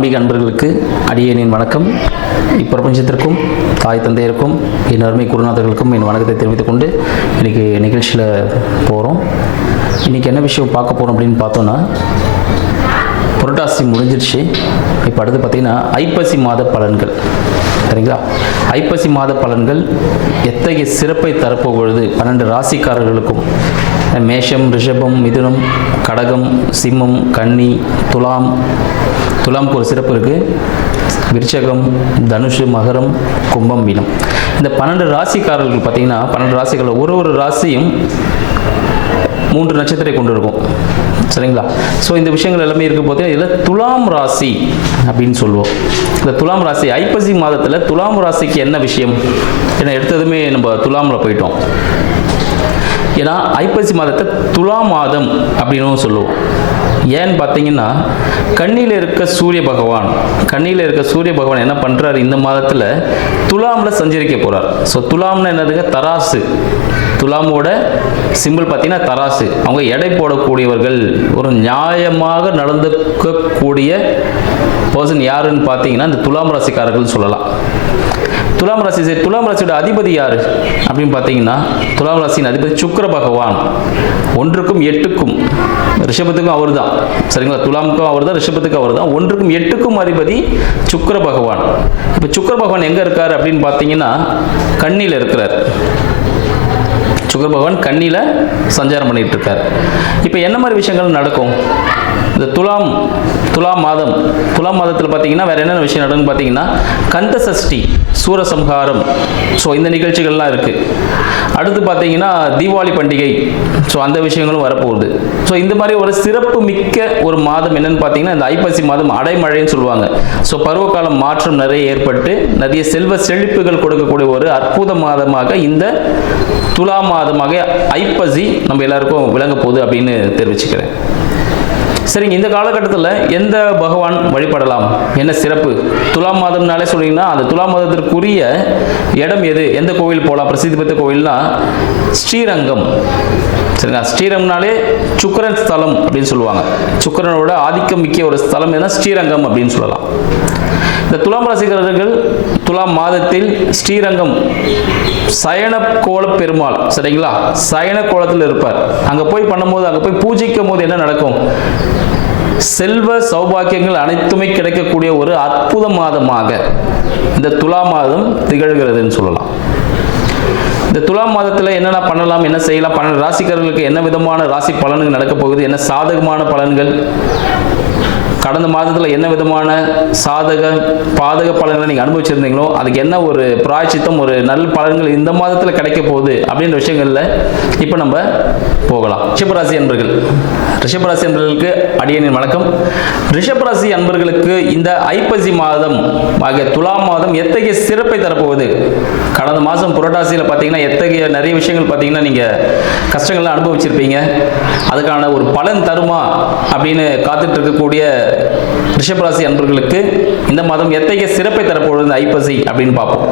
ஆன்மீக அன்பர்களுக்கு அடியேனின் வணக்கம். இப்பிரபஞ்சத்திற்கும் தாய் தந்தையருக்கும் என் அருமை குருநாதர்களுக்கும் என் வணக்கத்தை தெரிவித்துக் கொண்டு இன்றைக்கி நிகழ்ச்சியில் போகிறோம். இன்றைக்கி என்ன விஷயம் பார்க்க போகிறோம் அப்படின்னு பார்த்தோன்னா, புரட்டாசி முடிஞ்சிருச்சு. இப்போ அடுத்து பார்த்திங்கன்னா ஐப்பசி மாத பலன்கள். சரிங்களா? ஐப்பசி மாத பலன்கள் எத்தகைய சிறப்பை தரப்போகிறது 12 ராசிக்காரர்களுக்கும். மேஷம், ரிஷபம், மிதுனம், கடகம், சிம்மம், கன்னி, துலாமுக்கு ஒரு சிறப்பு இருக்குது. விருச்சகம், தனுஷு, மகரம், கும்பம், மீனம். இந்த 12 ராசிக்காரர்கள் பார்த்திங்கன்னா 12 ராசிகள் ஒரு ராசியும் 3 நட்சத்திரத்தை கொண்டு இருக்கும். சரிங்களா? ஸோ இந்த விஷயங்கள் எல்லாமே இருக்கும் போது இதில் துலாம் ராசி அப்படின்னு சொல்லுவோம். இந்த துலாம் ராசி ஐப்பசி மாதத்தில் துலாம் ராசிக்கு என்ன விஷயம்? ஏன்னா எடுத்ததுமே நம்ம துலாமில் போயிட்டோம். ஏன்னா ஐப்பசி மாதத்தை துலாம் மாதம் அப்படின்னு சொல்லுவோம். ஏன்னு பார்த்தீங்கன்னா, கண்ணியில் இருக்க சூரிய பகவான் என்ன பண்ணுறாரு, இந்த மாதத்தில் துலாமில் சஞ்சரிக்க போகிறார். ஸோ துலாம்னு என்னதுங்க? தராசு. துலாமோட சிம்பிள் பார்த்தீங்கன்னா தராசு. அவங்க எடை போடக்கூடியவர்கள், ஒரு நியாயமாக நடந்துக்கக்கூடிய பர்சன் யாருன்னு பார்த்தீங்கன்னா இந்த துலாம் ராசிக்காரர்கள் சொல்லலாம். துலாம் ராசியோட அதிபதி யார் அப்படின்னு பார்த்தீங்கன்னா, துலாம் ராசியின் அதிபதி சுக்கிர பகவான். 1க்கும் 8க்கும், ரிஷபத்துக்கும் அவர் தான். சரிங்களா? துலாமுக்கும் அவர் தான், ரிஷபத்துக்கும் அவர் தான். 1க்கும் 8க்கும் அதிபதி சுக்கிர பகவான். இப்போ சுக்கிர பகவான் எங்கே இருக்கார் அப்படின்னு பார்த்தீங்கன்னா, கன்னியில் இருக்கிறார். சுக்கிர பகவான் கன்னியில் சஞ்சாரம் பண்ணிட்டு இருக்கார். இப்போ என்ன மாதிரி விஷயங்கள் நடக்கும்? இந்த துலாம் மாதத்தில் பார்த்தீங்கன்னா வேறு என்னென்ன விஷயம் நடக்குன்னு பார்த்தீங்கன்னா, கந்த சஷ்டி, சூரசம்ஹாரம், ஸோ இந்த நிகழ்ச்சிகள்லாம் இருக்குது. அடுத்து பார்த்தீங்கன்னா தீபாவளி பண்டிகை, ஸோ அந்த விஷயங்களும் வரப்போகுது. ஸோ இந்த மாதிரி ஒரு சிறப்பு மிக்க ஒரு மாதம் என்னன்னு பார்த்தீங்கன்னா இந்த ஐப்பசி மாதம் அடைமழைன்னு சொல்லுவாங்க. ஸோ பருவகாலம் மாற்றம் நிறைய ஏற்பட்டு நிறைய செல்வ செழிப்புகள் கொடுக்கக்கூடிய ஒரு அற்புத மாதமாக இந்த துலா மாதமாக ஐப்பசி நம்ம எல்லாருக்கும் விளங்க போகுது அப்படின்னு தெரிவிச்சுக்கிறேன். சரிங்க, இந்த காலகட்டத்தில் எந்த பகவான் வழிபடலாம், என்ன சிறப்பு? துலாம் மாதம்னாலே சொன்னீங்கன்னா அந்த துலாம் மாதத்திற்குரிய இடம் எது, எந்த கோவில் போகலாம்? பிரசித்தி பெற்ற கோவில்னா ஸ்ரீரங்கம். சரிங்களா? ஸ்ரீரங்கம்னாலே சுக்கிரன் ஸ்தலம் அப்படின்னு சொல்லுவாங்க. சுக்கிரனோட ஆதிக்கம் மிக்க ஒரு ஸ்தலம் எதுனா ஸ்ரீரங்கம் அப்படின்னு சொல்லலாம். இந்த துலாம் ராசிக்காரர்கள் துலாம் மாதத்தில் ஸ்ரீரங்கம் சயன கோல பெருமாள், சரிங்களா, சயன கோலத்தில் இருப்பார். அங்கே போய் பண்ணும்போது, அங்கே போய் பூஜிக்கும் போது என்ன நடக்கும்? செல்வ சௌபாக்கியங்கள் அனைத்துமே கிடைக்கக்கூடிய ஒரு அற்புத மாதமாக இந்த துலா மாதம் திகழ்கிறதுன்னு சொல்லலாம். இந்த துலாம் மாதத்தில் என்னென்ன பண்ணலாம், என்ன செய்யலாம், 12 ராசிக்காரர்களுக்கு என்ன விதமான ராசி பலன்கள் நடக்க போகுது, என்ன சாதகமான பலன்கள், கடந்த மாதத்தில் என்ன விதமான பாதக பலன்களை நீங்கள் அனுபவிச்சிருந்தீங்களோ அதுக்கு என்ன ஒரு பிராயச்சித்தம், ஒரு நல்ல பலன்கள் இந்த மாதத்தில் கிடைக்க போகுது அப்படின்ற விஷயங்களில் இப்போ நம்ம போகலாம். ரிஷபராசி அன்பர்களுக்கு அடியேனின் வணக்கம். ரிஷபராசி அன்பர்களுக்கு இந்த ஐப்பசி மாதம் ஆகிய துலாம் மாதம் எத்தகைய சிறப்பை தரப்போகுது? கடந்த மாதம் புரட்டாசியில் பார்த்தீங்கன்னா எத்தகைய நிறைய விஷயங்கள் பார்த்தீங்கன்னா நீங்கள் கஷ்டங்கள்லாம் அனுபவிச்சிருப்பீங்க. அதுக்கான ஒரு பலன் தருமா அப்படின்னு காத்துட்டு இருக்கக்கூடிய ரிஷபராசி அன்பர்களுக்கு இந்த மாதம் எத்தகைய சிறப்பை தரப்போகுது ஐப்பசி அப்படின்னு பார்ப்போம்.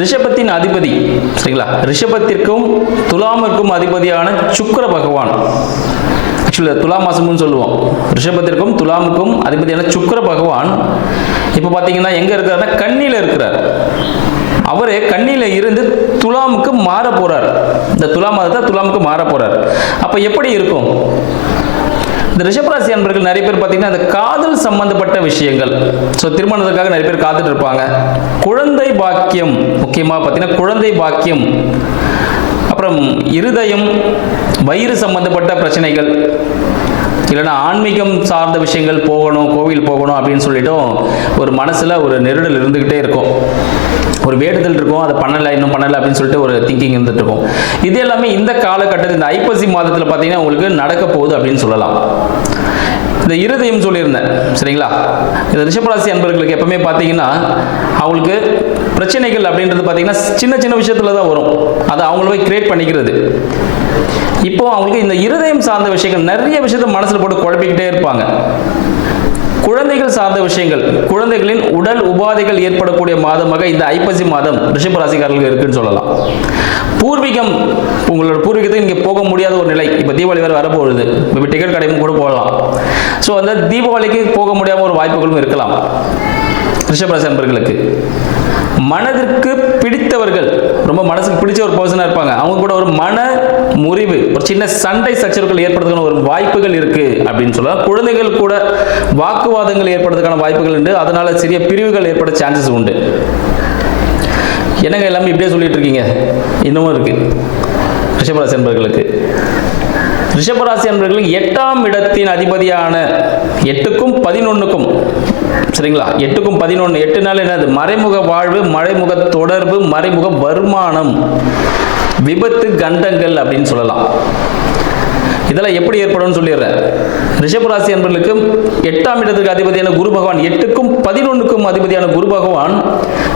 ரிஷபத்தின் அதிபதி, சரிங்களா, ரிஷபத்திற்கும் துலாமிற்கும் அதிபதியான சுக்கிர பகவான். ஆக்சுவலி துலா மாசம்னு சொல்லுவோம். ரிஷபத்திற்கும் துலாமுக்கும் அதிபதியான சுக்கிர பகவான் இப்போ பார்த்தீங்கன்னா எங்கே இருக்கிறாருன்னா கன்னியில் இருக்கிறார். அவரே கன்னியில் இருந்து துலாமுக்கு மாற போறார். இந்த துலா மாதத்தை துலாமுக்கு மாற போறார். அப்போ எப்படி இருக்கும்? இந்த ரிஷபராசி அன்பர்கள் நிறைய பேர் பார்த்தீங்கன்னா இந்த காதல் சம்பந்தப்பட்ட விஷயங்கள், ஸோ திருமணத்துக்காக நிறைய பேர் காத்துட்டு இருப்பாங்க. குழந்தை பாக்கியம், முக்கியமாக பார்த்தீங்கன்னா குழந்தை பாக்கியம், அப்புறம் இருதயம், வயிறு சம்பந்தப்பட்ட பிரச்சனைகள், இல்லைன்னா ஆன்மீகம் சார்ந்த விஷயங்கள் போகணும், கோவில் போகணும் அப்படின்னு சொல்லிட்டும் ஒரு மனசில் ஒரு நெருடல் இருந்துக்கிட்டே இருக்கும். ஒரு வேண்டுதல் இருக்கும், அதை இன்னும் பண்ணலை அப்படின்னு சொல்லிட்டு ஒரு திங்கிங் இருந்துட்டு இருக்கும். இது எல்லாமே இந்த காலகட்டத்தில் இந்த ஐப்பசி மாதத்தில் பார்த்தீங்கன்னா உங்களுக்கு நடக்க போகுது அப்படின்னு சொல்லலாம். இந்த இருதயம் சொல்லியிருந்தேன், சரிங்களா. இந்த ரிஷபராசி அன்பர்களுக்கு எப்பவுமே பார்த்தீங்கன்னா அவங்களுக்கு பிரச்சனைகள் அப்படின்றது பார்த்தீங்கன்னா சின்ன சின்ன விஷயத்துல தான் வரும். அதை அவங்களே கிரியேட் பண்ணிக்கிறது. இப்போ அவங்களுக்கு இந்த இருதயம் சார்ந்த விஷயங்கள் நிறைய விஷயத்த மனசில் போட்டு குழப்பிக்கிட்டே இருப்பாங்க. குழந்தைகள் சார்ந்த விஷயங்கள், குழந்தைகளின் உடல் உபாதைகள் ஏற்படக்கூடிய மாதமாக இந்த ஐப்பசி மாதம் ரிஷப ராசிக்காரர்களுக்கு இருக்குன்னு சொல்லலாம். பூர்வீகம், உங்களோட பூர்வீகத்தை இங்கே போக முடியாத ஒரு நிலை. இப்போ தீபாவளி வேறு வரப்போகுது, இப்போ டிக்கெட் கடைக்கும் கூட போகலாம். ஸோ அந்த தீபாவளிக்கு போக முடியாத ஒரு வாய்ப்புகளும் இருக்கலாம் ரிஷபராசி நண்பர்களுக்கு. மனதிற்கு பிடித்தவர்கள், ரொம்ப மனசுக்கு பிடிச்ச ஒரு பர்சனாக இருப்பாங்க, அவங்க கூட ஒரு மன முறிவு, ஒரு சின்ன சண்டை சச்சரவுகள் ஏற்படுறதுக்கான ஒரு வாய்ப்புகள் இருக்கு அப்படின்னு சொல்லலாம். குழந்தைகள் கூட வாக்குவாதங்கள் ஏற்படுறதுக்கான வாய்ப்புகள் உண்டு. அதனால சிறிய பிரிவுகள் ஏற்பட சான்சஸ் உண்டு. என்னங்க எல்லாமே இப்படியே சொல்லிட்டு இருக்கீங்க? இன்னமும் இருக்கு ரிஷபராசி நண்பர்களுக்கு. ரிஷபராசி நண்பர்களுக்கு 8ஆம் இடத்தின் அதிபதியான 8க்கும் 11க்கும், சரிங்களா, 8க்கும் 11, 8 நாள் என்னது? மறைமுக வாழ்வு, மறைமுக தொடர்பு, மறைமுக வருமானம், விபத்து, கண்டங்கள் அப்படின்னு சொல்லலாம். இதெல்லாம் எப்படி ஏற்படும் சொல்லிடுறேன். ரிஷபராசி என்பவர்களுக்கு 8ஆம் இடத்துக்கு அதிபதியான குரு பகவான், 8க்கும் 11க்கும் அதிபதியான குரு பகவான்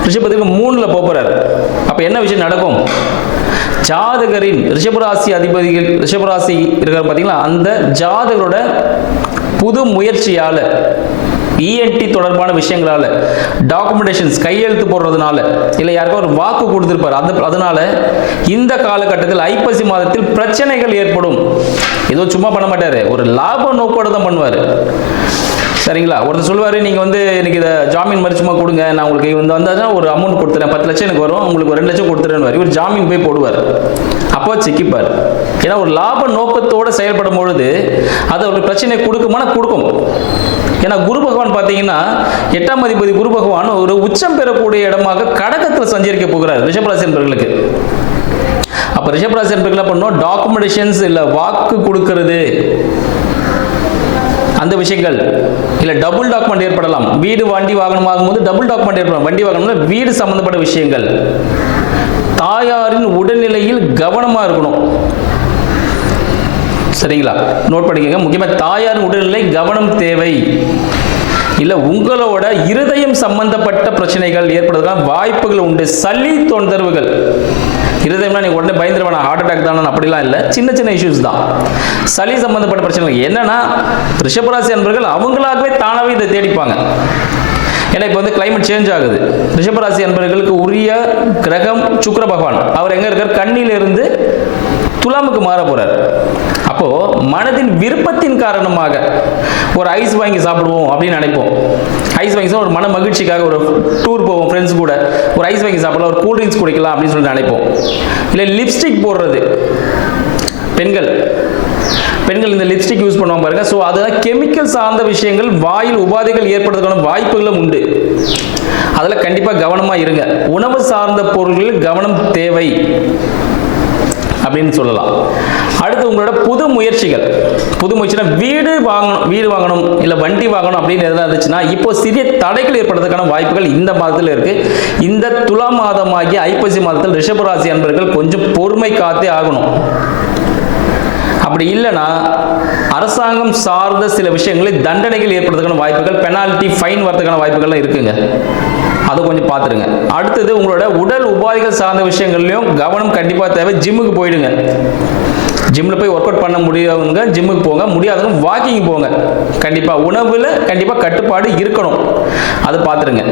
ரிஷபத்துக்கு 3ல போறார். அப்ப என்ன விஷயம் நடக்கும்? ஜாதகரின் ரிஷபராசி அதிபதிகள், ரிஷபராசி இருக்கிற பார்த்தீங்களா, அந்த ஜாதகரோட புது முயற்சியால, இஎன்டி தொடர்பான விஷயங்களால, டாக்குமெண்டேஷன்ஸ் கையெழுத்து போடுறதுனால, இல்லை யாருக்கும் ஒரு வாக்கு கொடுத்துருப்பார், அதனால இந்த காலகட்டத்தில் ஐப்பசி மாதத்தில் பிரச்சனைகள் ஏற்படும். ஏதோ சும்மா பண்ண மாட்டாரு, ஒரு லாப நோக்கோடு தான் பண்ணுவார். சரிங்களா? ஒருத்தர் சொல்லுவார், நீங்கள் வந்து எனக்கு இதை ஜாமீன் மாதிரி சும்மா கொடுங்க, நான் உங்களுக்கு வந்து வந்தால் ஒரு அமௌண்ட் கொடுத்துறேன், 10 லட்சம் எனக்கு வரும், உங்களுக்கு ஒரு 2 லட்சம் கொடுத்துறேன்னு இவர் ஜாமீன் போய் போடுவார். அப்போ சிக்கிப்பார். ஏன்னா ஒரு லாப நோக்கத்தோடு செயல்படும் பொழுது அது ஒரு பிரச்சனை கொடுக்கும். ஏன்னா குரு பகவான் பார்த்தீங்கன்னா 8ஆம் அதிபதி குரு பகவான் ஒரு உச்சம் பெறக்கூடிய இடமாக கடகத்தில் சஞ்சரிக்க போகிறார் ரிஷபராசி நண்பர்களுக்கு. அப்போ ரிஷபராசி நண்பர்கள் என்ன பண்ணணும்? டாக்குமெண்டேஷன்ஸ் இல்லை வாக்கு கொடுக்கிறது, அந்த விஷயங்கள், இல்லை டபுள் டாக்குமெண்ட் ஏற்படலாம். வீடு வண்டி வாகனம் ஆகும்போது டபுள் டாக்குமெண்ட் ஏற்படலாம். வண்டி வாகனம், வீடு சம்பந்தப்பட்ட விஷயங்கள். தாயாரின் உடல்நிலையில் கவனமாக இருக்கணும். சரிங்களா? நோட் பண்ணிக்கங்க. முக்கியமாக தாயாரின் உடல்நிலை கவனம் தேவை. இல்லை உங்களோட இருதயம் சம்பந்தப்பட்ட பிரச்சனைகள் ஏற்படுறதுக்கான வாய்ப்புகள் உண்டு. சளி தொந்தரவுகள், இருதயம்னா நீங்க உடனே பயந்துருவானா, ஹார்ட் அட்டாக் தானே, அப்படிலாம் இல்லை, சின்ன சின்ன இஷ்யூஸ் தான். சளி சம்பந்தப்பட்ட பிரச்சனைகள் என்னன்னா, ரிஷபராசி நண்பர்கள் அவங்களாகவே தானாகவே இதை தேடிப்பாங்க. ஏன்னா இப்போ வந்து கிளைமேட் சேஞ்ச் ஆகுது. ரிஷபராசி நண்பர்களுக்கு உரிய கிரகம் சுக்கிர பகவான், அவர் எங்க இருக்கார்? கண்ணிலிருந்து துலாமுக்கு மாற போறார். அப்போ மனதின் விருப்பத்தின் காரணமாக ஒரு ஐஸ் வாங்கி சாப்பிடுவோம் அப்படின்னு நினைப்போம். ஐஸ் வாங்கி ஒரு மன மகிழ்ச்சிக்காக ஒரு டூர் போவோம் ஃப்ரெண்ட்ஸ் கூட, ஒரு ஐஸ் வாங்கி சாப்பிடலாம், ஒரு கூல் ட்ரிங்க்ஸ் குடிக்கலாம் அப்படின்னு சொல்லி நினைப்போம். இல்லை லிப்ஸ்டிக் போடுறது, பெண்கள் இந்த லிப்ஸ்டிக் யூஸ் பண்ணுவாங்க பாருங்க. ஸோ அதெல்லாம் கெமிக்கல் சார்ந்த விஷயங்கள், வாயில் உபாதைகள் ஏற்படுறதுக்கான வாய்ப்புகளும் உண்டு. அதில் கண்டிப்பாக கவனமாக இருங்க. உணவு சார்ந்த பொருட்களில் கவனம் தேவை அப்படின்னு சொல்லலாம். அடுத்து உங்களோட புது முயற்சினா வீடு வாங்கணும் இல்லை வண்டி வாங்கணும் அப்படின்னு எதாவது இருந்துச்சுன்னா இப்போ சிறிய தடைகள் ஏற்படுறதுக்கான வாய்ப்புகள் இந்த மாதத்தில் இருக்கு. இந்த துலா மாதமாகிய ஐப்பசி மாதத்தில் ரிஷபராசி அன்பர்கள் கொஞ்சம் பொறுமை காத்தே ஆகணும். அப்படி இல்லைன்னா அரசாங்கம் சார்ந்த சில விஷயங்களில் தண்டனைகள் ஏற்படுறதுக்கான வாய்ப்புகள், பெனால்டி, ஃபைன் வரதுக்கான வாய்ப்புகள்லாம் இருக்குங்க. அதை கொஞ்சம் பார்த்துருங்க. அடுத்தது உங்களோட உடல் உபாதைகள் சார்ந்த விஷயங்கள்லையும் கவனம் கண்டிப்பாக தேவை. ஜிம்முக்கு போயிடுங்க. ஜிம்மில் போய் ஒர்க் அவுட் பண்ண முடியாதவங்க ஜிம்முக்கு போங்க, முடியாதவங்க வாக்கிங் போங்க. கண்டிப்பாக உணவில் கண்டிப்பாக கட்டுப்பாடு இருக்கணும், அதை பார்த்துருங்க.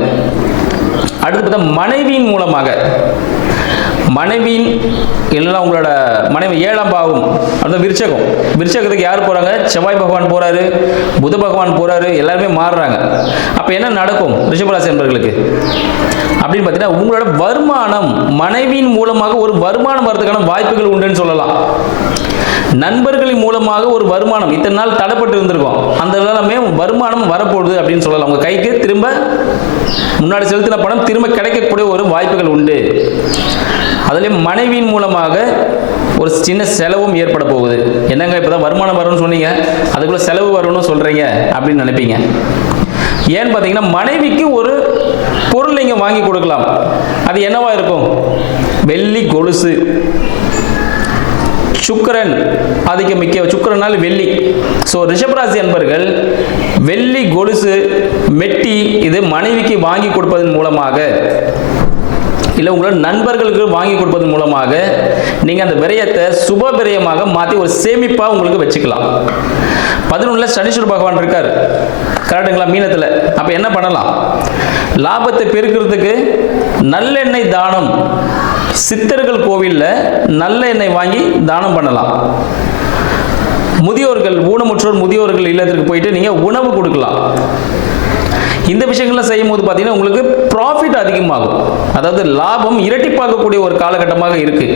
அடுத்து பார்த்தா மனைவியின் மூலமாக, இல்லைன்னா உங்களோட மனைவி 7ஆம் பாவம், அந்த விருச்சகத்துக்கு யார் போறாங்க? செவ்வாய் பகவான் போறாரு, புத பகவான் போறாரு, எல்லாருமே மாறுறாங்க. அப்ப என்ன நடக்கும் ரிஷபராசி நண்பர்களுக்கு அப்படின்னு பார்த்தீங்கன்னா, உங்களோட வருமானம், மனைவியின் மூலமாக ஒரு வருமானம் வரதுக்கான வாய்ப்புகள் உண்டுன்னு சொல்லலாம். நண்பர்களின் மூலமாக ஒரு வருமானம் இத்தனை நாள் தடைப்பட்டு இருந்திருக்கும், அந்த எல்லாமே வருமானம் வரப்போகுது அப்படின்னு சொல்லலாம். உங்க கைக்கு திரும்ப முன்னாடி செலுத்தின பணம் திரும்ப கிடைக்கக்கூடிய ஒரு வாய்ப்புகள் உண்டு. அதுலேயும் மனைவியின் மூலமாக ஒரு சின்ன செலவும் ஏற்பட போகுது. என்னங்க இப்போதான் வருமானம் வரும்னு சொன்னீங்க, அதுக்குள்ள செலவு வரும்னு சொல்றீங்க அப்படின்னு நினைப்பீங்க. ஏன்னு பார்த்தீங்கன்னா, மனைவிக்கு ஒரு பொருள் நீங்க வாங்கி கொடுக்கலாம். அது என்னவா இருக்கும்? வெள்ளி கொலுசு. சுக்கிரன் ஆதிக்கம் சுக்கிரனால் வெள்ளி. ஸோ ரிஷபராசி அன்பர்கள் வெள்ளி கொலுசு, மெட்டி இது மனைவிக்கு வாங்கி கொடுப்பதன் மூலமாக இல்லை உங்களோட நண்பர்களுக்கு வாங்கி கொடுப்பதன் மூலமாக நீங்கள் அந்த விரயத்தை சுப விரயமாக மாற்றி ஒரு சேமிப்பாக உங்களுக்கு வச்சுக்கலாம். 11 சனீஸ்வர பகவான் இருக்கார், கரெக்டுங்களா, மீனத்தில். அப்போ என்ன பண்ணலாம்? லாபத்தை பெருக்கிறதுக்கு நல்லெண்ணெய் தானம், சித்தர்கள் கோவிலில் நல்ல எண்ணெய் வாங்கி தானம் பண்ணலாம். முதியோர்கள், ஊனமுற்றோர் முதியோர்கள் இல்லத்திற்கு போயிட்டு நீங்கள் உணவு கொடுக்கலாம். இந்த விஷயங்கள்லாம் செய்யும் போது பார்த்தீங்கன்னா உங்களுக்கு ப்ராஃபிட் அதிகமாகும், அதாவது லாபம் இரட்டிப்பாகக்கூடிய ஒரு காலகட்டமாக இருக்குது.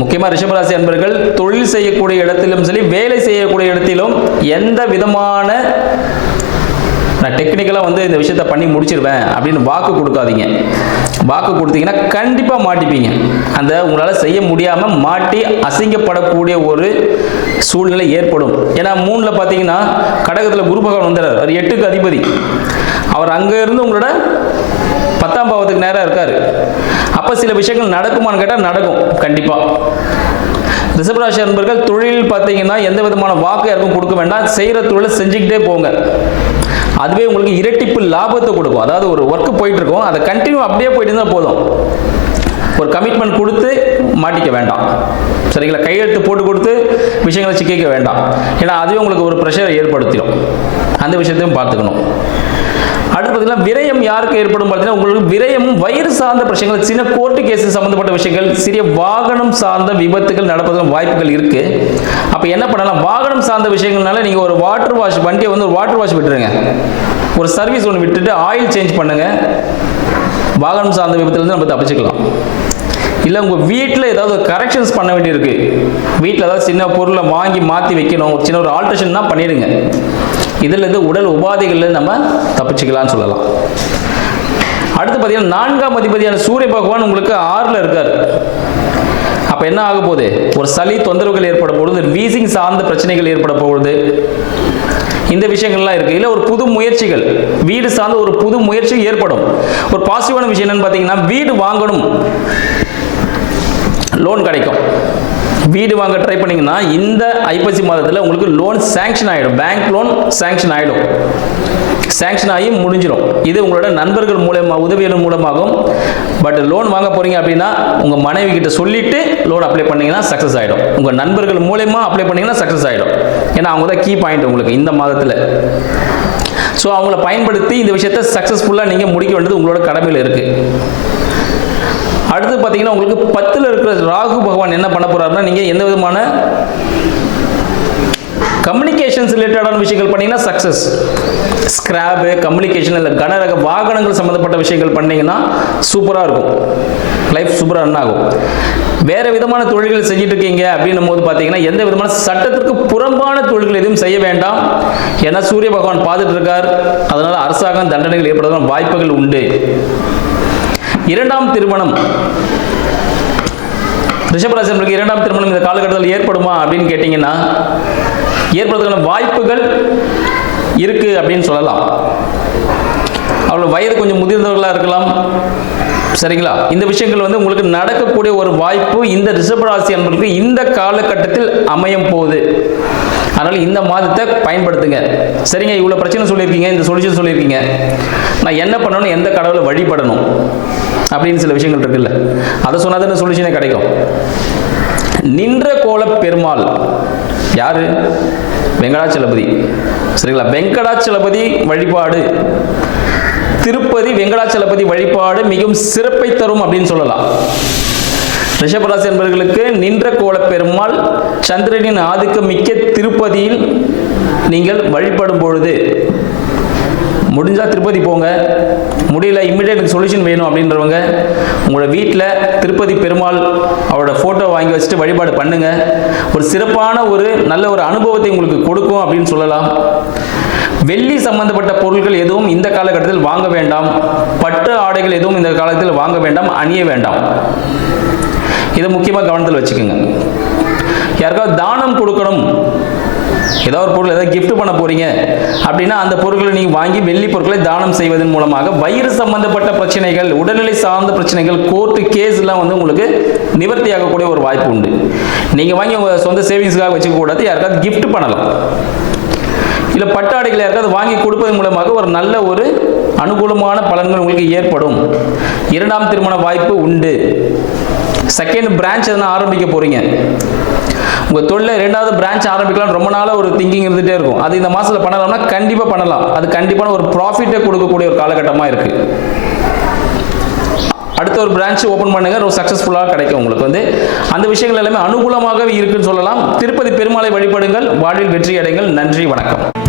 முக்கியமாக ரிஷபராசி அன்பர்கள் தொழில் செய்யக்கூடிய இடத்திலும் சரி, வேலை செய்யக்கூடிய இடத்திலும் எந்த விதமான நான் டெக்னிக்கலாக வந்து இந்த விஷயத்தை பண்ணி முடிச்சிருவேன் அப்படின்னு வாக்கு கொடுக்காதீங்க. வாக்கு கொடுத்தீங்கன்னா கண்டிப்பாக மாட்டிப்பீங்க. அந்த உங்களால் செய்ய முடியாமல் மாட்டி அசிங்கப்படக்கூடிய ஒரு சூழ்நிலை ஏற்படும். ஏன்னா 3ல் பார்த்தீங்கன்னா கடகத்தில் குரு பகவான் வந்துடுறார், அவர் 8க்கு அதிபதி. அவர் அங்கே இருந்து உங்களோட 10ஆம் பாவத்துக்கு நேராக இருக்கார். அப்போ சில விஷயங்கள் நடக்குமான்னு கேட்டால் நடக்கும் கண்டிப்பாக. ரிஷபராசி அன்பர்கள் தொழில் பார்த்தீங்கன்னா எந்த விதமான வாக்கு யாருக்கும் கொடுக்க வேண்டாம், செய்கிற தொழிலை செஞ்சுக்கிட்டே போங்க. அதுவே உங்களுக்கு இரட்டிப்பு லாபத்தை கொடுக்கும். அதாவது ஒரு ஒர்க்கு போயிட்டு இருக்கும், அதை கண்டினியூ அப்படியே போயிட்டு இருந்தால் போதும். ஒரு கமிட்மெண்ட் கொடுத்து மாட்டிக்க வேண்டாம், சரிங்களா? கையெழுத்து போட்டு கொடுத்து விஷயங்களை சிக்கிக்க வேண்டாம். ஏன்னா அதுவே உங்களுக்கு ஒரு ப்ரெஷர் ஏற்படுத்திடும். அந்த விஷயத்தையும் பார்த்துக்கணும். அடுத்து பார்த்தீங்கன்னா விரயம் யாருக்கு ஏற்படும் பார்த்தீங்கன்னா உங்களுக்கு விரயம் வயிறு சார்ந்த பிரச்சனைகள், சின்ன கோர்ட்டு கேஸ் சம்பந்தப்பட்ட விஷயங்கள், சிறிய வாகனம் சார்ந்த விபத்துகள் நடப்பதற்கு வாய்ப்புகள் இருக்கு. அப்போ என்ன பண்ணலாம்? வாகனம் சார்ந்த விஷயங்கள்னால நீங்கள் ஒரு வாட்டர் வாஷ், வண்டியை வந்து ஒரு வாட்டர் வாஷ் விட்டுருங்க, ஒரு சர்வீஸ் ஒன்று விட்டுட்டு ஆயில் சேஞ்ச் பண்ணுங்க. வாகனம் சார்ந்த விபத்துலேருந்து நம்ம தப்பிச்சுக்கலாம். இல்லை உங்கள் வீட்டில் ஏதாவது கரெக்ஷன்ஸ் பண்ண வேண்டியிருக்கு, வீட்டில் ஏதாவது சின்ன பொருளை வாங்கி மாற்றி வைக்கணும், ஒரு சின்ன ஒரு ஆல்ட்ரேஷன் தான் பண்ணிடுங்க. இதில் இருந்து உடல் உபாதைகளில் நம்ம தப்பிச்சுக்கலாம்னு சொல்லலாம். அடுத்து பார்த்தீங்கன்னா 4ஆம் அதிபதியான சூரிய பகவான் உங்களுக்கு 6ல் இருக்கார். அப்போ என்ன ஆக போகுது? ஒரு சளி தொந்தரவுகள் ஏற்பட போகுது, வீசிங் சார்ந்த பிரச்சனைகள் ஏற்பட போகுது. இந்த விஷயங்கள்லாம் இருக்குது. இல்லை ஒரு புது முயற்சிகள், வீடு சார்ந்த ஒரு புது முயற்சி ஏற்படும். ஒரு பாசிட்டிவான விஷயம் என்னன்னு பார்த்தீங்கன்னா வீடு வாங்கணும், லோன் கிடைக்கும். வீடு வாங்க ட்ரை பண்ணிங்கன்னா இந்த ஐப்பசி மாதத்தில் உங்களுக்கு லோன் சேங்ஷன் ஆகிடும், பேங்க் லோன் சேங்ஷன் ஆகிடும், சேங்ஷன் ஆகி முடிஞ்சிடும். இது உங்களோட நண்பர்கள் மூலமாக உதவியின் மூலமாகும். பட் லோன் வாங்க போகிறீங்க அப்படின்னா உங்கள் மனைவி கிட்ட சொல்லிவிட்டு லோன் அப்ளை பண்ணிங்கன்னா சக்ஸஸ் ஆகிடும். உங்கள் நண்பர்கள் மூலமாக அப்ளை பண்ணிங்கன்னா சக்ஸஸ் ஆகிடும். ஏன்னா அவங்க தான் கீ பாயிண்ட் உங்களுக்கு இந்த மாதத்தில். ஸோ அவங்கள பயன்படுத்தி இந்த விஷயத்தை சக்ஸஸ்ஃபுல்லாக நீங்கள் முடிக்க வேண்டியது உங்களோட கடமையில் இருக்குது. அடுத்து பார்த்தீங்கன்னா உங்களுக்கு 10ல் இருக்கிற ராகு பகவான் என்ன பண்ண போறாருன்னா, நீங்கள் எந்த விதமான கம்யூனிகேஷன்ஸ் ரிலேட்டடான விஷயங்கள் பண்ணீங்கன்னா சக்ஸஸ். ஸ்கிராப்பு, கம்யூனிகேஷன், இல்லை கனரக வாகனங்கள் சம்மந்தப்பட்ட விஷயங்கள் பண்ணீங்கன்னா சூப்பராக இருக்கும், லைஃப் சூப்பராக ரன் ஆகும். வேறு விதமான தொழில்கள் செஞ்சுட்டு இருக்கீங்க அப்படின்னும் போது பார்த்தீங்கன்னா எந்த விதமான சட்டத்திற்கு புறம்பான தொழில்கள் எதுவும் செய்ய வேண்டாம். ஏன்னா சூரிய பகவான் பார்த்துட்டு இருக்கார், அதனால் அரசாங்கம் தண்டனைகள் ஏற்படுவதற்கான வாய்ப்புகள் உண்டு. 2ஆம் திருமணம், ரிஷபராசி நபர்களுக்கு 2ஆம் திருமணம் இந்த காலகட்டத்தில் ஏற்படுமா அப்படின்னு கேட்டிங்கன்னா ஏற்படுவதற்கான வாய்ப்புகள் இருக்கு அப்படின்னு சொல்லலாம். அவ்வளோ வயது கொஞ்சம் முதிர்ந்தவர்களாக இருக்கலாம், சரிங்களா? இந்த விஷயங்கள் வந்து உங்களுக்கு நடக்கக்கூடிய ஒரு வாய்ப்பு இந்த ரிஷபராசி நபர்களுக்கு இந்த காலகட்டத்தில் அமையும் போகுது. அதனால் இந்த மாதத்தை பயன்படுத்துங்க. சரிங்க, இவ்வளோ பிரச்சனை சொல்லியிருக்கீங்க, இந்த சொல்யூஷன் சொல்லியிருக்கீங்க, நான் என்ன பண்ணணும், எந்த கடவுளை வழிபடணும் அப்படின்னு சில விஷயங்கள் இருக்குல்ல, அதை சொன்னாதான் சொல்யூஷனே கிடைக்கும். நின்ற கோல பெருமாள் யாரு? வெங்கடாச்சலபதி, சரிங்களா? வெங்கடாச்சலபதி வழிபாடு, திருப்பதி வெங்கடாச்சலபதி வழிபாடு மிகவும் சிறப்பை தரும் அப்படின்னு சொல்லலாம். ரிஷபராசி என்பவர்களுக்கு நின்ற கோல பெருமாள் சந்திரனின் ஆதிக்கம் மிக்க திருப்பதியில் நீங்கள் வழிபடும் பொழுது, முடிஞ்சால் திருப்பதி போங்க, முடியல இம்மிடியேட் சொல்யூஷன் வேணும் அப்படின்றவங்க உங்களோட வீட்டில் திருப்பதி பெருமாள் அவரோட ஃபோட்டோ வாங்கி வச்சுட்டு வழிபாடு பண்ணுங்க. ஒரு சிறப்பான ஒரு நல்ல ஒரு அனுபவத்தை உங்களுக்கு கொடுக்கும் அப்படின்னு சொல்லலாம். வெள்ளி சம்பந்தப்பட்ட பொருட்கள் எதுவும் இந்த காலகட்டத்தில் வாங்க வேண்டாம். பட்டு ஆடைகள் எதுவும் இந்த காலத்தில் வாங்க வேண்டாம், அணிய வேண்டாம். இதை முக்கியமாக கவனத்தில் வச்சுக்கோங்க. யாருக்காவது தானம் கொடுக்கணும், ஏதாவது ஒரு பொருள் ஏதாவது கிஃப்ட் பண்ண போறீங்க அப்படின்னா அந்த பொருட்களை நீங்கள் வாங்கி வெள்ளி பொருட்களை தானம் செய்வதன் மூலமாக வயிறு சம்பந்தப்பட்ட பிரச்சனைகள், உடல்நிலை சார்ந்த பிரச்சனைகள், கோர்ட்டு கேஸ்லாம் வந்து உங்களுக்கு நிவர்த்தி ஆகக்கூடிய ஒரு வாய்ப்பு உண்டு. நீங்கள் வாங்கி உங்கள் சொந்த சேவிங்ஸுக்காக வச்சுக்க கூடாது, யாருக்காவது கிஃப்ட் பண்ணலாம். இல்லை பட்டாடைகள் யாருக்காவது வாங்கி கொடுப்பதன் மூலமாக ஒரு நல்ல ஒரு அனுகூலமான பலன்கள் உங்களுக்கு ஏற்படும். இரண்டாம் திருமண வாய்ப்பு உண்டு. செகண்ட் பிரான்ச் எதனா ஆரம்பிக்க போறீங்க, உங்கள் தொழிலில் இரண்டாவது பிரான்ச் ஆரம்பிக்கலாம் ரொம்ப நாளாக ஒரு திங்கிங் இருந்துகிட்டே இருக்கும். அது இந்த மாதத்தில் பண்ணலாம்னா கண்டிப்பாக பண்ணலாம். அது கண்டிப்பான ஒரு ப்ராஃபிட்டை கொடுக்கக்கூடிய ஒரு காலகட்டமாக இருக்குது. அடுத்த ஒரு பிரான்ச் ஓப்பன் பண்ணுங்க, ரொம்ப சக்ஸஸ்ஃபுல்லாக கிடைக்கும் உங்களுக்கு. அந்த விஷயங்கள் எல்லாமே அனுகூலமாகவே இருக்குன்னு சொல்லலாம். திருப்பதி பெருமாளை வழிபடுங்கள், வாழ்வில் வெற்றி அடைங்கள். நன்றி, வணக்கம்.